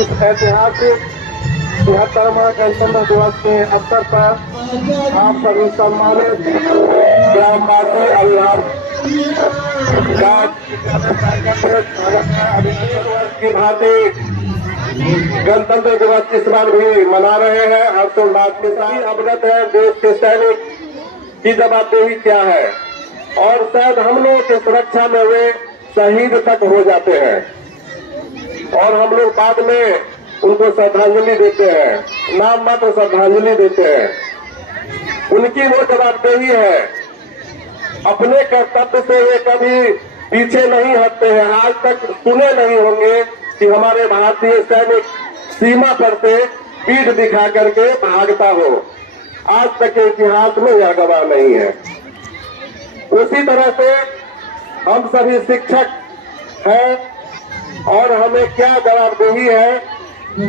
इस ऐतिहासिक 73वां गणतंत्र दिवस के अवसर पर आप सभी सम्मानित ग्रामवासी अभिनंदन की भांति गणतंत्र दिवस इस बार भी मना रहे हैं। हर्षोल्लास के साथ अवगत है देश के सैनिक की जवाबदेही क्या है और शायद हम लोगों की सुरक्षा में वे शहीद तक हो जाते हैं और हम लोग बाद में उनको श्रद्धांजलि देते हैं, नाम मात्र श्रद्धांजलि देते हैं। उनकी वो जवाबदेही है, अपने कर्तव्य से वे कभी पीछे नहीं हटते हैं। आज तक सुने नहीं होंगे कि हमारे भारतीय सैनिक सीमा पर से पीठ दिखा करके भागता हो, आज तक के इतिहास में यह गवाह नहीं है। उसी तरह से हम सभी शिक्षक हैं और हमें क्या जवाबदेही है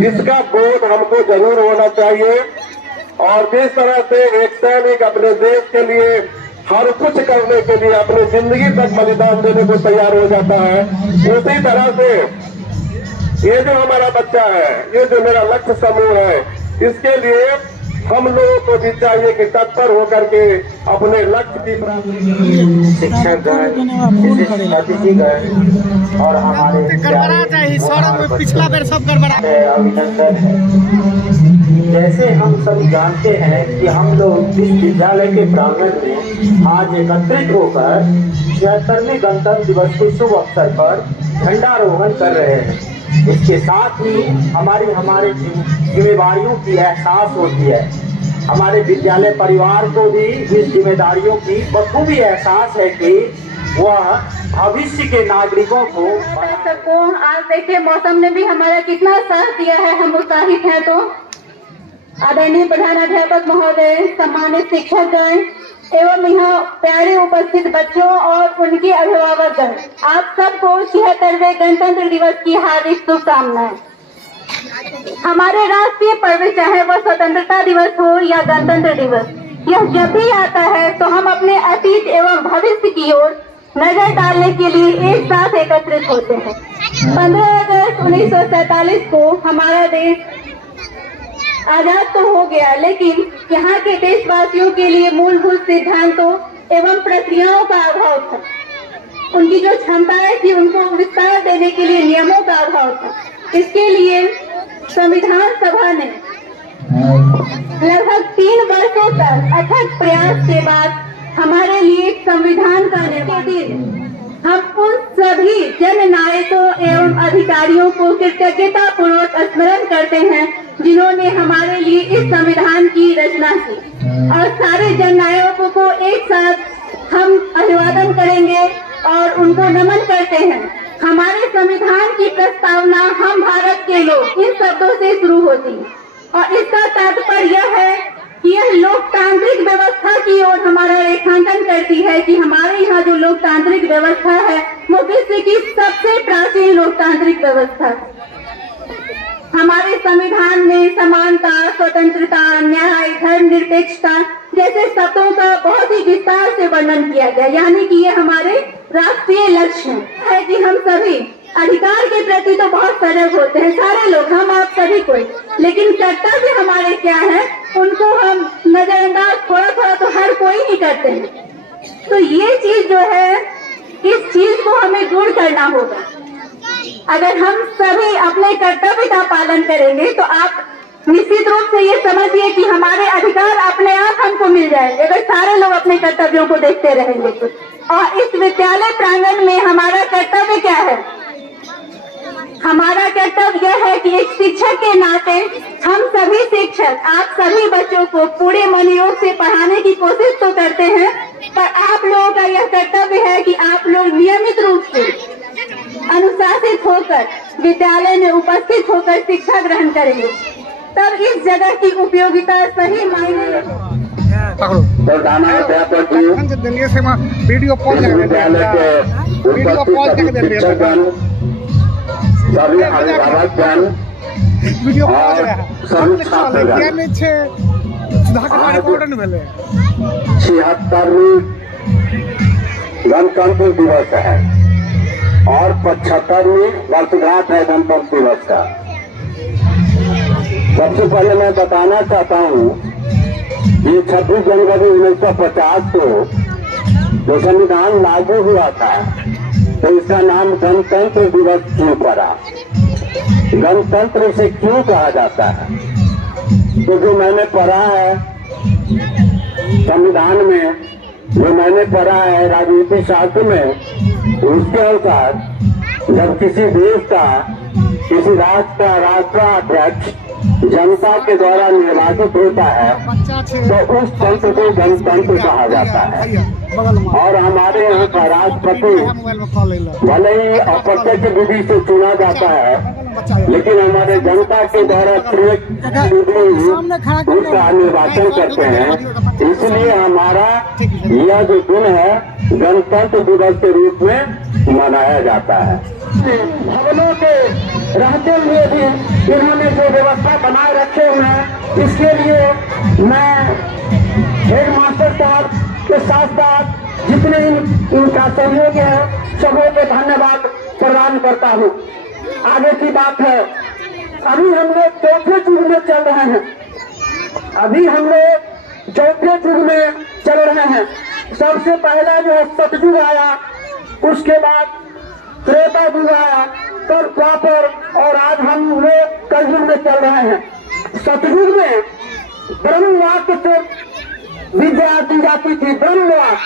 इसका बोध हमको जरूर होना चाहिए। और जिस तरह से एक सैनिक अपने देश के लिए हर कुछ करने के लिए अपनी जिंदगी तक बलिदान देने को तैयार हो जाता है, उसी तरह से ये जो हमारा बच्चा है, ये जो मेरा लक्ष्य समूह है, इसके लिए हम लोगों को भी चाहिए कि तत्पर होकर के अपने लक्ष्य की प्राप्ति। शिक्षक गण, अतिथि गण और हमारे पिछला बेर सब गड़बड़ा अभिनंदन है। जैसे हम सब जानते हैं कि हम लोग इस विद्यालय के प्रांगण में आज एकत्रित होकर 76वें गणतंत्र दिवस के शुभ अवसर पर झंडारोहण कर रहे हैं। इसके साथ ही हमारे जिम्मेदारियों की एहसास होती है। हमारे विद्यालय परिवार को भी इस जिम्मेदारियों की बखूबी एहसास है कि वह भविष्य के नागरिकों को आज देखिए मौसम ने भी हमारा कितना साथ दिया है, हम उत्साहित हैं। तो आदरणीय प्रधानाध्यापक महोदय, सम्मानित शिक्षकगण एवं यहाँ प्यारे उपस्थित बच्चों और उनके अभिभावकगण, आप सबको 76वें गणतंत्र दिवस की हार्दिक शुभकामनाएं। हमारे राष्ट्रीय पर्व, चाहे वह स्वतंत्रता दिवस हो या गणतंत्र दिवस, यह जब भी आता है तो हम अपने अतीत एवं भविष्य की ओर नजर डालने के लिए एक साथ एकत्रित होते हैं। 15 अगस्त 1947 को हमारा देश आजाद तो हो गया, लेकिन यहाँ के देशवासियों के लिए मूलभूत सिद्धांतों एवं प्रक्रियाओं का अभाव था। उनकी जो क्षमताएं थी उनको विस्तार देने के लिए नियमों का अभाव था। इसके लिए संविधान सभा ने लगभग 3 वर्षों तक अथक प्रयास के बाद हमारे लिए एक संविधान का निर्माण। हम उन सभी जननायकों एवं अधिकारियों को कृतज्ञता पूर्वक स्मरण करते हैं जिन्होंने हमारे लिए इस संविधान की रचना की, और सारे जननायकों को एक साथ हम अभिवादन करेंगे और उनको नमन करते हैं। हमारे संविधान की प्रस्तावना हम भारत के लोग इन शब्दों से शुरू होती है और इसका तात्पर्य यह है कि यह लोकतांत्रिक व्यवस्था की ओर हमारा रेखांकन करती है कि हमारे यहाँ जो लोकतांत्रिक व्यवस्था है वो विश्व की सबसे प्राचीन लोकतांत्रिक व्यवस्था है। हमारे संविधान में समानता, स्वतंत्रता, न्याय, धर्मनिरपेक्षता जैसे शब्दों का बहुत ही विस्तार से वर्णन किया गया, यानी कि ये हमारे राष्ट्रीय लक्ष्य है कि हम सभी अधिकार के प्रति तो बहुत सजग होते हैं, सारे लोग, हम आप सभी कोई, लेकिन कर्तव्य हमारे क्या है उनको हम नजरअंदाज थोड़ा तो हर कोई ही करते हैं। तो ये चीज जो है, इस चीज को हमें दूर करना होगा। अगर हम सभी अपने कर्तव्य का पालन करेंगे तो आप निश्चित रूप से ये समझिए कि हमारे अधिकार अपने आप हमको मिल जाएंगे, अगर सारे लोग अपने कर्तव्यों को देखते रहेंगे तो। और इस विद्यालय प्रांगण में हमारा कर्तव्य क्या है? हमारा कर्तव्य यह है कि एक शिक्षक के नाते हम सभी शिक्षक आप सभी बच्चों को पूरे मनोयोग से पढ़ाने की कोशिश तो करते हैं, पर आप लोगों का यह कर्तव्य है कि आप लोग नियमित रूप से अनुशासित होकर विद्यालय में उपस्थित होकर शिक्षा ग्रहण करेंगे, तब इस जगह की उपयोगिता सही मायने में वीडियो कॉल सभी अभिभावकगण और सभी छात्रगण 76वीं गणतंत्र दिवस है और 75वीं वर्षगांठ है गणतंत्र दिवस का। सबसे पहले मैं बताना चाहता हूँ ये 26 जनवरी 1950 को जो संविधान लागू हुआ था तो इसका नाम गणतंत्र दिवस क्यों पड़ा। गणतंत्र से क्यों कहा जाता है? तो जो मैंने पढ़ा है संविधान में, जो मैंने पढ़ा है राजनीति शास्त्र में, उसके अनुसार जब किसी देश का, किसी राष्ट्र का राष्ट्राध्यक्ष जनता के द्वारा निर्वाचित होता है तो उस तंत्र को गणतंत्र कहा जाता है। और हमारे यहाँ का राष्ट्रपति भले ही अप्रत्यक्ष विधि से चुना जाता है लेकिन हमारे जनता के द्वारा उसका निर्वाचन करते हैं। इसलिए हमारा यह जो दिन है गणतंत्र दिवस के रूप में मनाया जाता है। भवनों के रहते हुए भी इन्होंने जो व्यवस्था बनाए रखे हुए हैं इसके लिए मैं हेड मास्टर साहब के साथ साथ जितने इनका सहयोग है सबों को धन्यवाद प्रदान करता हूँ। आगे की बात है, अभी हम लोग चौथे युग में चल रहे हैं। अभी हम लोग चौथे युग में चल रहे हैं। सबसे पहला जो है सतयुग आया, उसके बाद त्रेता युग आया, फिर द्वापर और आज हम लोग कलयुग में चल रहे हैं। सतयुग में ब्रह्मवाक्य से विद्या दी जाती थी, ब्रह्मवाक्य।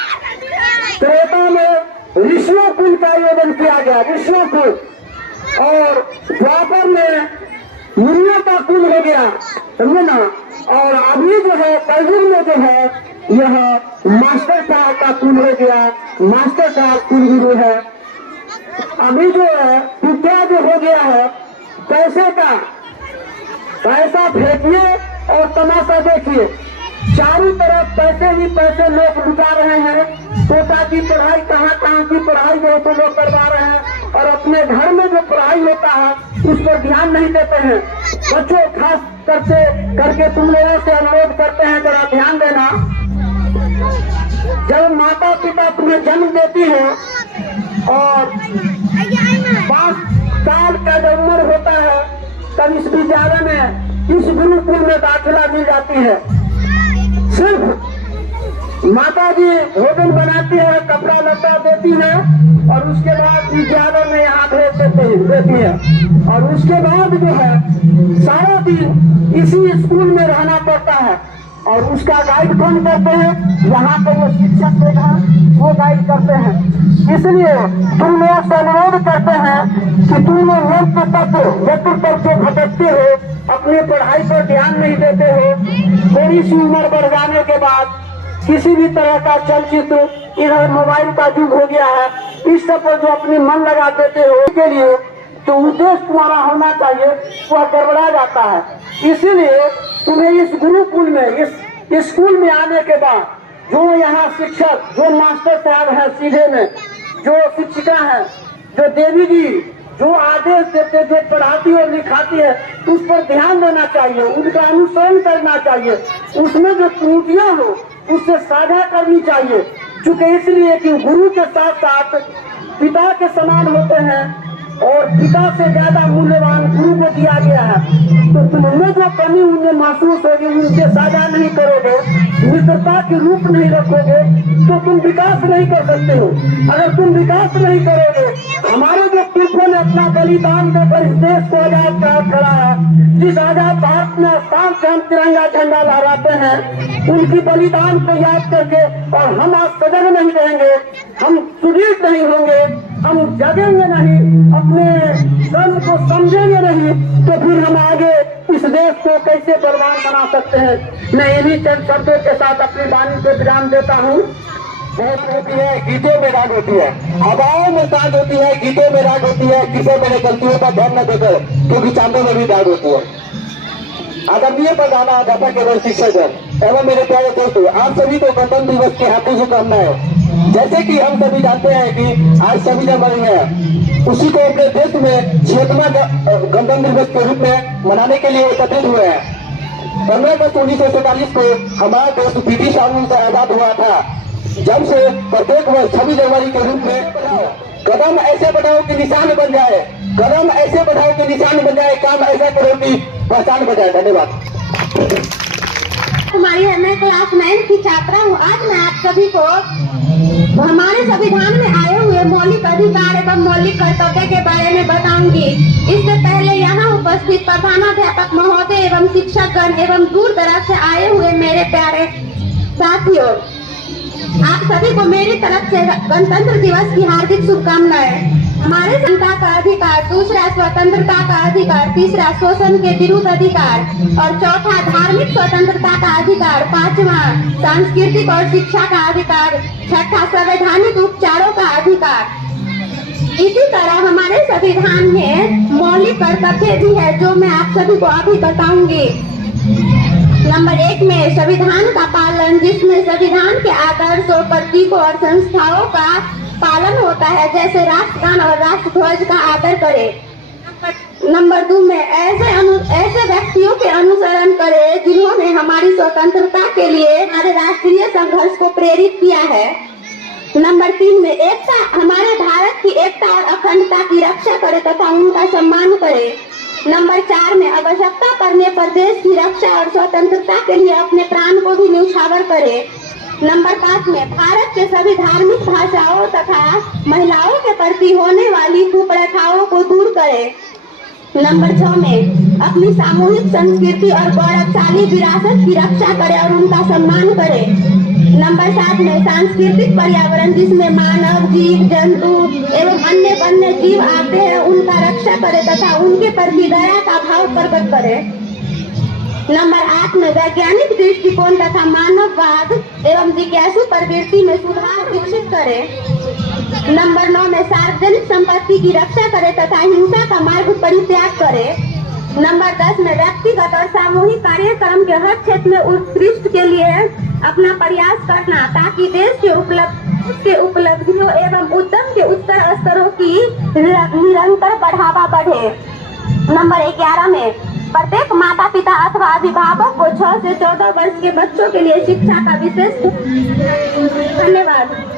त्रेता में ऋषियों कुल का आयोजन किया गया, ऋषियों कुल। और द्वापर में मुनियों का कुल हो गया, समझे ना। और अभी जो है कलयुग में जो है यह मास्टर साहब का कुल हो गया, मास्टर साहब कुल गुरु है। अभी जो है विद्या जो हो गया है पैसे का, पैसा फेंकिए और तमाशा देखिए, चारों तरफ पैसे ही पैसे लोग लुटा रहे हैं। कोटा की पढ़ाई, कहाँ की पढ़ाई जो तो लोग करवा रहे हैं और अपने घर में जो पढ़ाई होता है उस पर ध्यान नहीं देते हैं। बच्चों खास करके तुम लोगों से अनुरोध करते हैं जरा ध्यान देना। जब माता पिता तुम्हें जन्म देती है और 5 साल का जब उम्र होता है तब इस विद्यालय में, इस गुरुकुल में दाखिला मिल जाती है। सिर्फ माता जी भोजन बनाती है, कपड़ा लत्ता देती है और उसके बाद विद्यालय में यहाँ भेज देती है। और उसके बाद जो है सारा दिन इसी स्कूल में रहना पड़ता है। और उसका गाइड कौन करते हैं? यहाँ पे जो शिक्षक लोग हैं वो गाइड करते हैं। इसलिए तुम लोग से अनुरोध करते हैं कि तुम लोग वक्त तक जो भटकते हो, अपनी पढ़ाई पर ध्यान नहीं देते हो, थोड़ी सी उम्र बढ़ जाने के बाद किसी भी तरह का चलचित्र, इधर मोबाइल का युग हो गया है, इस सब पर जो अपनी मन लगा देते हो के लिए तो उद्देश्य तुम्हारा होना चाहिए वह गड़बड़ा जाता है। इसीलिए तुम्हें इस गुरुकुल में, इस स्कूल में आने के बाद जो यहाँ शिक्षक, जो मास्टर साहब है सीधे में, जो शिक्षिका है, जो देवी जी जो आदेश देते, जो पढ़ाती और लिखाती है, उस पर ध्यान देना चाहिए, उनका अनुसरण करना चाहिए। उसमें जो त्रुटियां हो उससे साझा करनी चाहिए। चूंकि इसलिए कि गुरु के साथ साथ पिता के समान होते हैं और पिता से ज्यादा मूल्यवान गुरु को दिया गया है। तो तुम्हें जो कमी उन्हें महसूस होगी, उनसे साझा नहीं करोगे, मित्रता के रूप नहीं रखोगे तो तुम विकास नहीं कर सकते हो। अगर तुम विकास नहीं करोगे, हमारे जो पुरखों ने अपना बलिदान देकर इस देश को आजाद कराया, जिस आजाद भारत में स्थान से हम तिरंगा झंडा लहराते हैं, उनकी बलिदान को याद करके और हम आज सजग नहीं रहेंगे, हम सुदृढ़ नहीं होंगे, हम जगेंगे नहीं, अपने धर्म को समझेंगे नहीं, तो फिर हम आगे इस देश को कैसे बर्बाद बना सकते हैं। मैं इन्हीं चंद शब्दों के साथ अपनी वाणी को विराम देता हूँ। बहुत होती है, गीतों में राग होती है, हवाओं में साज होती है, गीतों में राग होती है, गीतों में गलतियों का ध्यान न देकर, क्योंकि चांदों में भी दाग होती है। आदरणीय प्रधान अध्यापक एवं शिक्षक एवं मेरे प्यारे दोस्तों, आप सभी को गणतंत्र दिवस की हार्दिक शुभकामनाएं। जैसे कि हम सभी जानते हैं कि आज 26 जनवरी है, उसी को अपने देश में 76वां गणतंत्र दिवस के रूप में मनाने के लिए एकत्रित हुए हैं। 15 अगस्त 1947 को हमारा देश ब्रिटिश शासन से आजाद हुआ था। जब से प्रत्येक वर्ष 26 जनवरी के रूप में कदम कदम ऐसे बढ़ाओ कि निशान बन जाए, कदम ऐसे बढ़ाओ कि निशान बन जाए, काम ऐसा करो कि पहचान बन जाए। धन्यवाद। मैं क्लास 9 की छात्रा हूँ। आज मैं आप सभी को हमारे संविधान में आए हुए मौलिक अधिकार एवं मौलिक कर्तव्य के बारे में बताऊंगी। इससे पहले यहाँ उपस्थित प्रधानाध्यापक महोदय एवं शिक्षकगण एवं दूर दराज से आए हुए मेरे प्यारे साथियों, आप सभी को मेरी तरफ से गणतंत्र दिवस की हार्दिक शुभकामनाएं। हमारे जनता का अधिकार, दूसरा स्वतंत्रता का अधिकार, तीसरा शोषण के विरुद्ध अधिकार और चौथा धार्मिक स्वतंत्रता का अधिकार, पांचवा सांस्कृतिक और शिक्षा का अधिकार, छठा संवैधानिक उपचारों का अधिकार। इसी तरह हमारे संविधान में मौलिक कर्तव्य भी है जो मैं आप सभी को अभी बताऊंगी। नंबर 1 में संविधान का पालन, जिसमें संविधान के आदर्शों, प्रतीकों और संस्थाओं का पालन होता है, जैसे राष्ट्रगान और राष्ट्रध्वज का आदर करें। नंबर 2 में ऐसे व्यक्तियों के अनुसरण करें जिन्होंने हमारी स्वतंत्रता के लिए हमारे राष्ट्रीय संघर्ष को प्रेरित किया है। नंबर 3 में एकता, हमारे भारत की एकता और अखंडता की रक्षा करे तथा उनका सम्मान करे। नंबर 4 में आवश्यकता पड़ने पर देश की रक्षा और स्वतंत्रता के लिए अपने प्राण को भी न्यौछावर करे। नंबर 5 में भारत के सभी धार्मिक भाषाओं तथा महिलाओं के प्रति होने वाली कुप्रथाओं को दूर करे। नंबर 6 में अपनी सामूहिक संस्कृति और गौरवशाली विरासत की रक्षा करे और उनका सम्मान करे। नंबर 7 में सांस्कृतिक पर्यावरण, जिसमें मानव, जीव जंतु एवं अन्य वन्य जीव आते हैं, उनका रक्षा करे तथा उनके प्रति दया का भाव प्रकट करे। नंबर 8 में वैज्ञानिक दृष्टिकोण तथा मानववाद एवं जिज्ञासु प्रवृत्ति में सुधार विकसित करे। नंबर 9 में सार्वजनिक संपत्ति की रक्षा करे तथा हिंसा का मार्ग परित्याग करे। नंबर 10 में व्यक्तिगत और सामूहिक कार्यक्रम के हर क्षेत्र में उत्कृष्ट के लिए अपना प्रयास करना, ताकि देश के उपलब्धियों एवं उद्यम के उच्च स्तरों की निरंतर बढ़ावा बढ़े। नंबर 11 में प्रत्येक माता पिता अथवा अभिभावक को 6 से 14 वर्ष के बच्चों के लिए शिक्षा का विशेष। धन्यवाद।